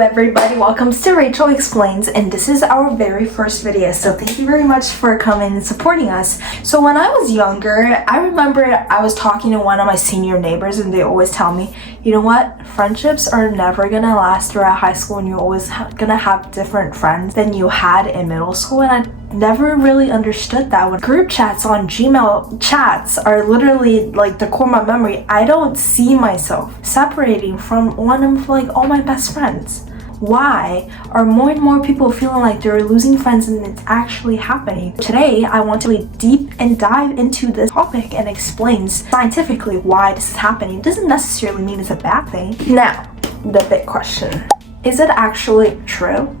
everybody, welcome to Rachel Explains, and this is our very first video, so thank you very much for coming and supporting us. So when I was younger, I remember I was talking to one of my senior neighbors and they always tell me, you know what, friendships are never gonna last throughout high school and you're always gonna have different friends than you had in middle school. And I never really understood that. When group chats on Gmail chats are literally like the core of my memory, I don't see myself separating from one of like all my best friends. Why are more and more people feeling like they're losing friends and it's actually happening? Today, I want to really deep and dive into this topic and explain scientifically why this is happening. It doesn't necessarily mean it's a bad thing. Now, the big question. Is it actually true?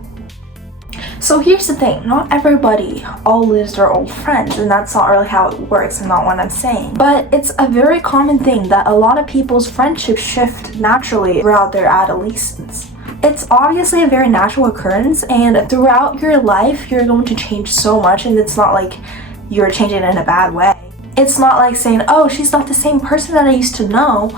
So here's the thing, not everybody all lose their old friends, and that's not really how it works and not what I'm saying. But it's a very common thing that a lot of people's friendships shift naturally throughout their adolescence. It's obviously a very natural occurrence, and throughout your life you're going to change so much, and it's not like you're changing in a bad way. It's not like saying, oh, she's not the same person that I used to know.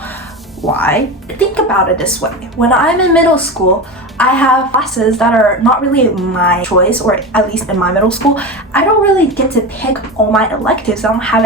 Why? Think about it this way. When I'm in middle school, I have classes that are not really my choice, or at least in my middle school, I don't really get to pick all my electives. I don't have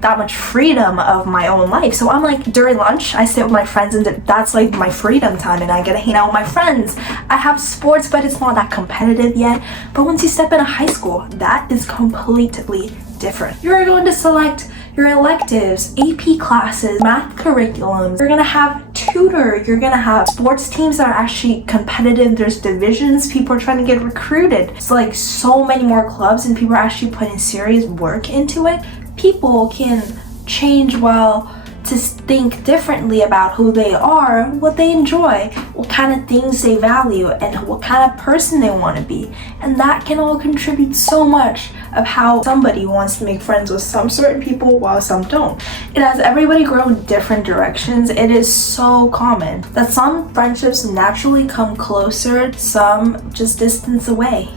that much freedom of my own life. So I'm like, during lunch, I sit with my friends and that's like my freedom time and I get to hang out with my friends. I have sports, but it's not that competitive yet. But once you step into high school, that is completely different. You're going to select your electives, AP classes, math curriculums. You're gonna have tutor. You're gonna have sports teams that are actually competitive. There's divisions. People are trying to get recruited. It's like so many more clubs and people are actually putting serious work into it. People can change to think differently about who they are, what they enjoy, what kind of things they value, and what kind of person they want to be. And that can all contribute so much of how somebody wants to make friends with some certain people while some don't. And as everybody grow in different directions, it is so common that some friendships naturally come closer, some just distance away.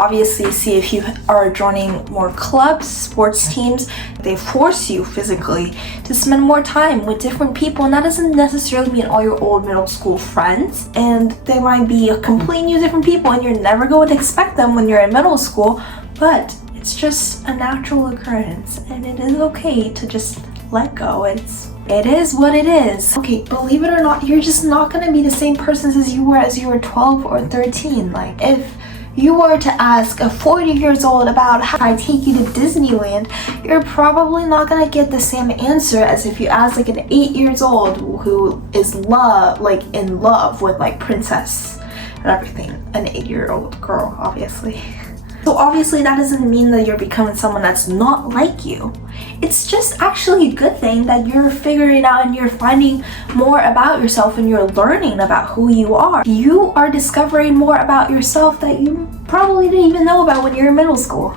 Obviously, see if you are joining more clubs, sports teams, they force you physically to spend more time with different people, and that doesn't necessarily mean all your old middle school friends, and they might be a completely new different people and you're never going to expect them when you're in middle school, but it's just a natural occurrence and it is okay to just let go. It is what it is. Okay, believe it or not, you're just not going to be the same person as you were 12 or 13. Like, if you were to ask a 40 years old about how I take you to Disneyland, you're probably not gonna get the same answer as if you ask like an 8 years old who is in love with like princess and everything. An 8-year-old girl, obviously. So obviously that doesn't mean that you're becoming someone that's not like you. It's just actually a good thing that you're figuring out and you're finding more about yourself and you're learning about who you are. You are discovering more about yourself that you probably didn't even know about when you're in middle school.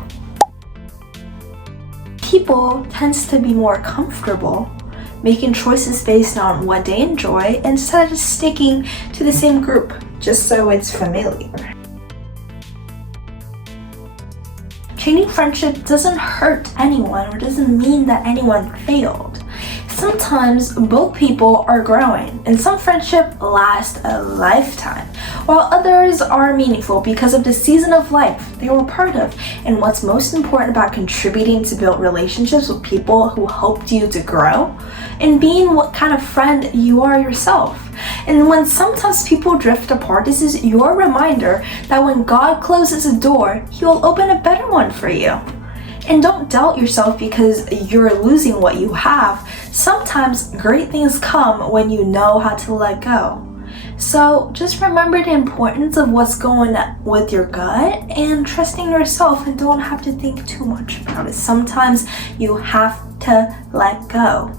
People tends to be more comfortable making choices based on what they enjoy instead of just sticking to the same group just so it's familiar. Changing friendship doesn't hurt anyone or doesn't mean that anyone failed. Sometimes both people are growing, and some friendships last a lifetime, while others are meaningful because of the season of life they were part of. And what's most important about contributing to build relationships with people who helped you to grow, and being what kind of friend you are yourself. And when sometimes people drift apart, this is your reminder that when God closes a door, He will open a better one for you. And don't doubt yourself because you're losing what you have. Sometimes great things come when you know how to let go. So just remember the importance of what's going on with your gut and trusting yourself, and don't have to think too much about it. Sometimes you have to let go.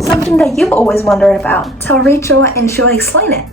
Something that you've always wondered about, tell Rachel and she'll explain it.